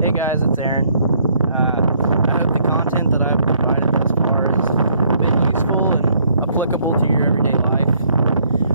Hey guys, it's Aaron. I hope the content that I've provided thus far has been useful and applicable to your everyday life.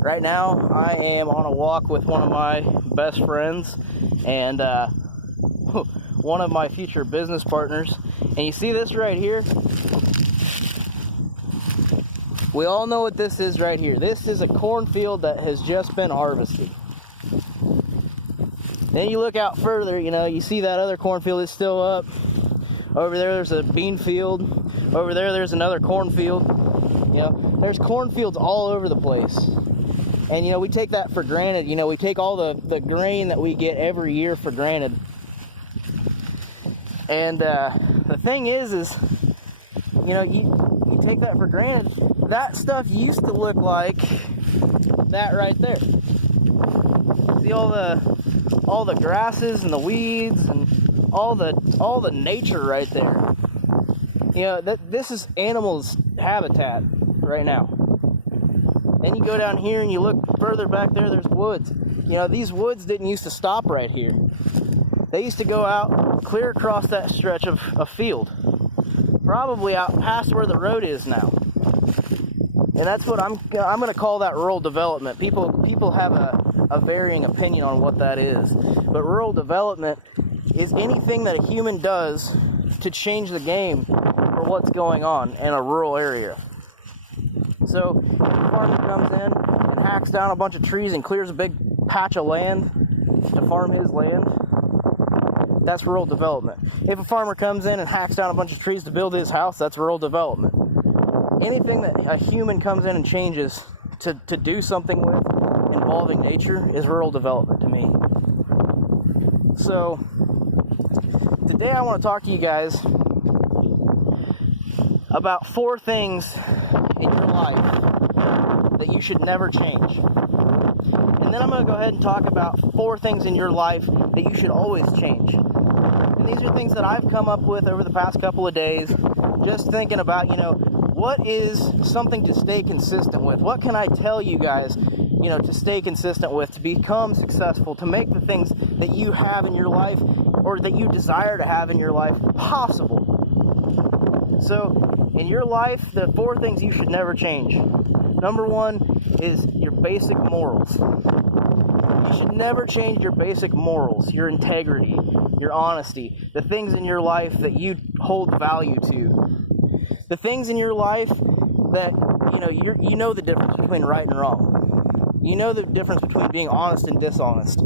Right now, I am on a walk with one of my best friends and one of my future business partners. And you see this right here? We all know what this is right here. This is a cornfield that has just been harvested. Then you look out further, you see that other cornfield is still up. Over there's a bean field. Over there's another cornfield. There's cornfields all over the place. And, we take that for granted. We take all the grain that we get every year for granted. And the thing is you take that for granted. That stuff used to look like that right there. See all the grasses and the weeds and all the nature right there. This is animals' habitat right now. Then you go down here and you look further back there, there's woods. These woods didn't used to stop right here. They used to go out clear across that stretch of a field, probably out past where the road is now. And that's what I'm going to call that rural development. People have a varying opinion on what that is. But rural development is anything that a human does to change the game for what's going on in a rural area. So, if a farmer comes in and hacks down a bunch of trees and clears a big patch of land to farm his land, that's rural development. If a farmer comes in and hacks down a bunch of trees to build his house, that's rural development. Anything that a human comes in and changes to do something with involving nature is rural development to me. So, today I want to talk to you guys about 4 things in your life that you should never change. And then I'm going to go ahead and talk about 4 things in your life that you should always change. And these are things that I've come up with over the past couple of days, just thinking about, what is something to stay consistent with? What can I tell you guys, to stay consistent with, to become successful, to make the things that you have in your life or that you desire to have in your life possible? So, in your life, the 4 things you should never change. Number 1 is your basic morals. You should never change your basic morals, your integrity, your honesty, the things in your life that you hold value to. The things in your life that, you know the difference between right and wrong. You know the difference between being honest and dishonest.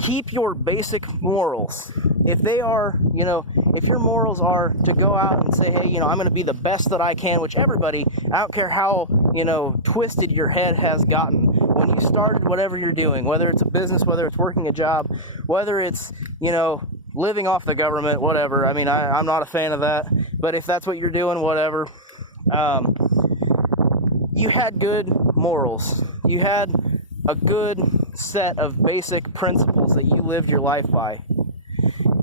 Keep your basic morals. If they are, if your morals are to go out and say, hey, I'm going to be the best that I can, which everybody, I don't care how, twisted your head has gotten. When you started whatever you're doing, whether it's a business, whether it's working a job, whether it's, living off the government, whatever. I mean, I'm not a fan of that, but if that's what you're doing, whatever. You had good morals. You had a good set of basic principles that you lived your life by.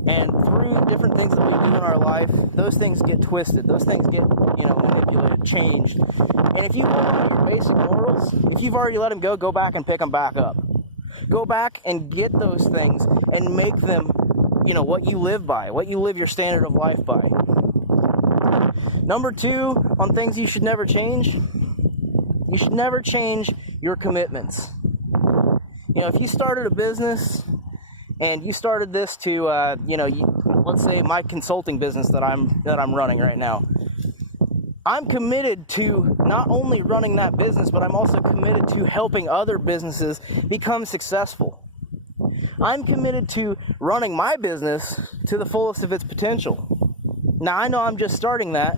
And through different things that we do in our life, those things get twisted. Those things get, manipulated, changed. And if you hold on to your basic morals, if you've already let them go back and pick them back up. Go back and get those things and make them, what you live by, what you live your standard of life by. Number 2, on things you should never change, you should never change your commitments. If you started a business and you started this to, let's say my consulting business that I'm running right now, I'm committed to not only running that business, but I'm also committed to helping other businesses become successful. I'm committed to running my business to the fullest of its potential. Now, I know I'm just starting that.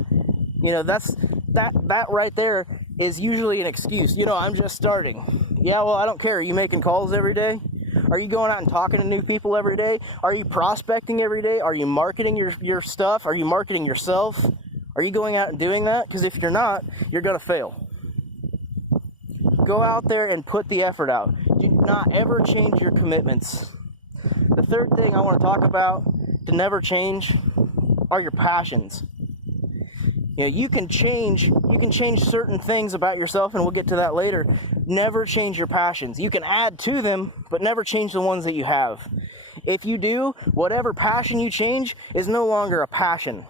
That right there is usually an excuse. I'm just starting. Yeah, well, I don't care. Are you making calls every day? Are you going out and talking to new people every day? Are you prospecting every day? Are you marketing your stuff? Are you marketing yourself? Are you going out and doing that? Because if you're not, you're going to fail. Go out there and put the effort out. Do not ever change your commitments. The 3rd thing I want to talk about to never change are your passions. You can change certain things about yourself, and we'll get to that later. Never change your passions. You can add to them, but never change the ones that you have. If you do, whatever passion you change is no longer a passion.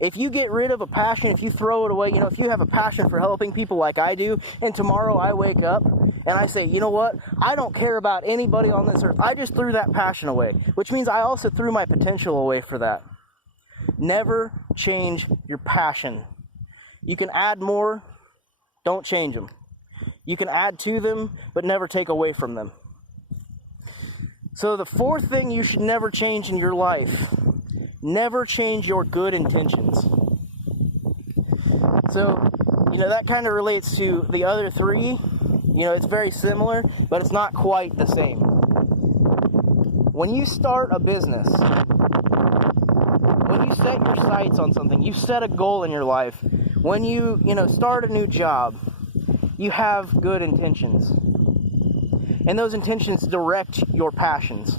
If you get rid of a passion, if you throw it away, if you have a passion for helping people like I do, and tomorrow I wake up and I say, you know what, I don't care about anybody on this earth. I just threw that passion away, which means I also threw my potential away for that. Never change your passion. You can add more, don't change them. You can add to them, but never take away from them. So the fourth thing you should never change in your life, never change your good intentions. So, that kind of relates to the other three. It's very similar, but it's not quite the same. When you start a business, when you set your sights on something, you set a goal in your life, when you start a new job, you have good intentions. And those intentions direct your passions.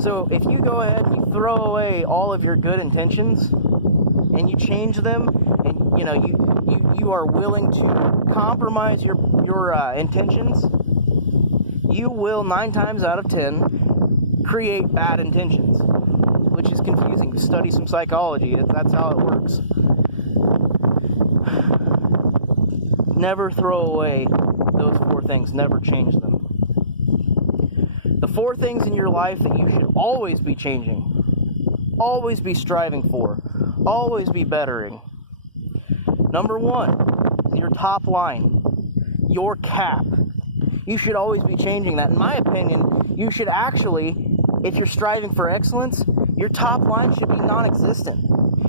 So if you go ahead and you throw away all of your good intentions and you change them, and you are willing to compromise your intentions, you will 9 times out of 10 create bad intentions, which is confusing. Study some psychology. That's how it works. Never throw away those 4 things. Never change them. The 4 things in your life that you should always be changing, always be striving for, always be bettering. Number 1, your top line, your cap. You should always be changing that. In my opinion, you should actually, if you're striving for excellence, your top line should be non-existent.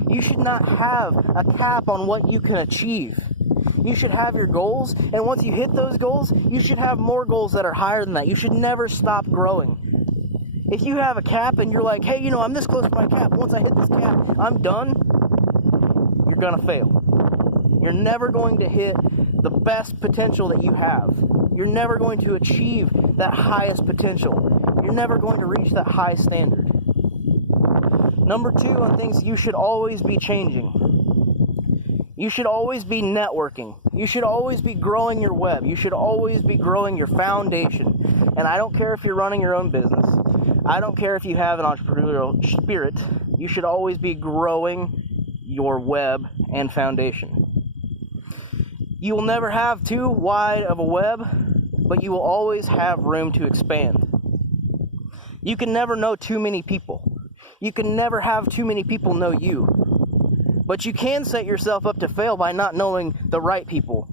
You should not have a cap on what you can achieve. You should have your goals, and once you hit those goals, you should have more goals that are higher than that. You should never stop growing. If you have a cap and you're like, hey, I'm this close to my cap, once I hit this cap, I'm done, you're gonna fail. You're never going to hit the best potential that you have. You're never going to achieve that highest potential. You're never going to reach that high standard. Number 2 on things you should always be changing. You should always be networking. You should always be growing your web. You should always be growing your foundation. And I don't care if you're running your own business. I don't care if you have an entrepreneurial spirit. You should always be growing your web and foundation. You will never have too wide of a web, but you will always have room to expand. You can never know too many people. You can never have too many people know you. But you can set yourself up to fail by not knowing the right people.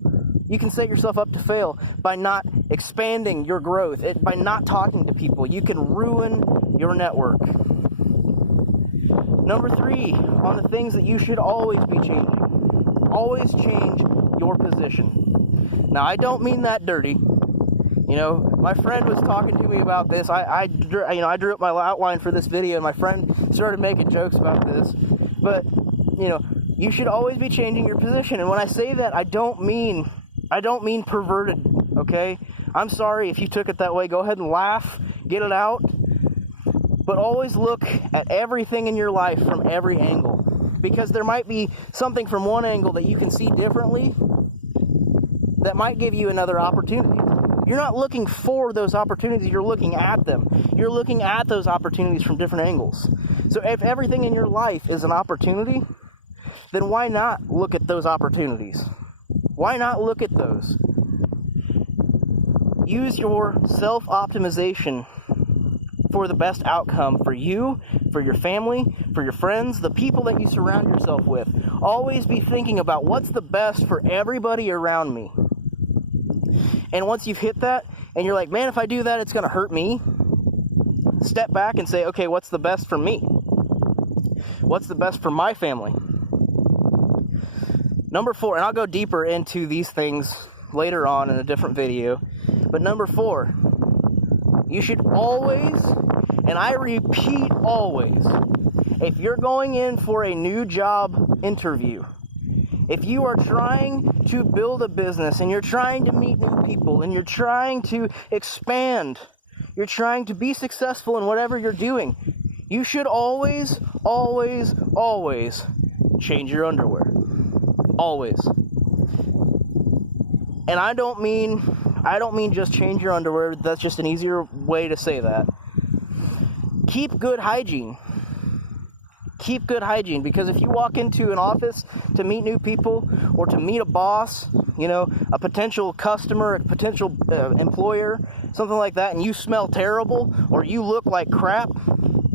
You can set yourself up to fail by not expanding your growth, by not talking to people. You can ruin your network. Number 3, on the things that you should always be changing. Always change your position. Now, I don't mean that dirty. My friend was talking to me about this. I drew up my outline for this video, and my friend started making jokes about this. But you should always be changing your position. And when I say that, I don't mean perverted, okay? I'm sorry if you took it that way. Go ahead and laugh, get it out. But always look at everything in your life from every angle. Because there might be something from one angle that you can see differently that might give you another opportunity. You're not looking for those opportunities, you're looking at them. You're looking at those opportunities from different angles. So if everything in your life is an opportunity, then why not look at those opportunities? Why not look at those? Use your self-optimization for the best outcome for you, for your family, for your friends, the people that you surround yourself with. Always be thinking about what's the best for everybody around me. And once you've hit that, and you're like, man, if I do that, it's going to hurt me, step back and say, okay, what's the best for me? What's the best for my family? Number 4, and I'll go deeper into these things later on in a different video, but number 4, you should always, and I repeat always, if you're going in for a new job interview, if you are trying to build a business and you're trying to meet new people and you're trying to expand, you're trying to be successful in whatever you're doing, you should always, always, always change your underwear. Always. And I don't mean just change your underwear. That's just an easier way to say that. keep good hygiene. Keep good hygiene, because if you walk into an office to meet new people or to meet a boss, you know, a potential customer, a potential employer, something like that, and you smell terrible or you look like crap,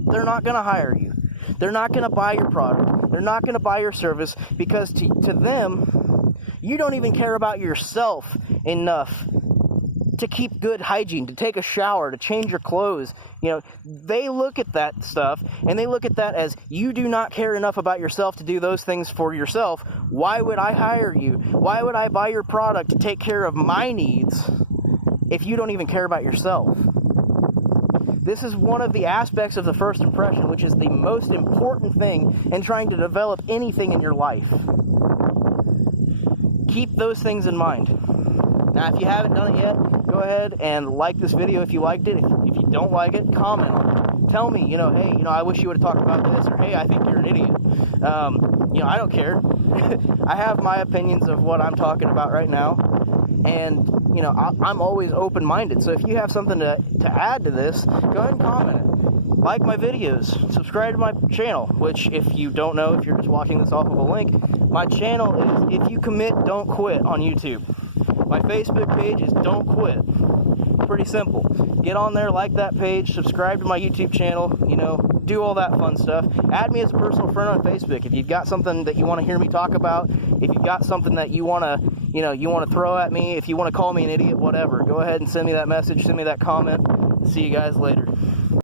they're not going to hire you. They're not going to buy your product. They're not going to buy your service, because to them, you don't even care about yourself enough to keep good hygiene, to take a shower, to change your clothes. You know, they look at that stuff and they look at that as, you do not care enough about yourself to do those things for yourself. Why would I hire you? Why would I buy your product to take care of my needs if you don't even care about yourself? This is one of the aspects of the first impression, which is the most important thing in trying to develop anything in your life. Keep those things in mind. Now, if you haven't done it yet, go ahead and like this video if you liked it. If you don't like it, comment on it. Tell me, you know, hey, you know, I wish you would have talked about this, or hey, I think you're an idiot. You know, I don't care. I have my opinions of what I'm talking about right now, and you know, I'm always open-minded. So if you have something to add to this, go ahead and comment it. Like my videos, subscribe to my channel, which, if you don't know, if you're just watching this off of a link, my channel is If You Commit, Don't Quit on YouTube. My Facebook page is Don't Quit. Pretty simple. Get on there, like that page, subscribe to my YouTube channel, you know, do all that fun stuff. Add me as a personal friend on Facebook. If you've got something that you want to hear me talk about, if you've got something that you want to, you know, you want to throw at me, if you want to call me an idiot, whatever, go ahead and send me that message, send me that comment. See you guys later.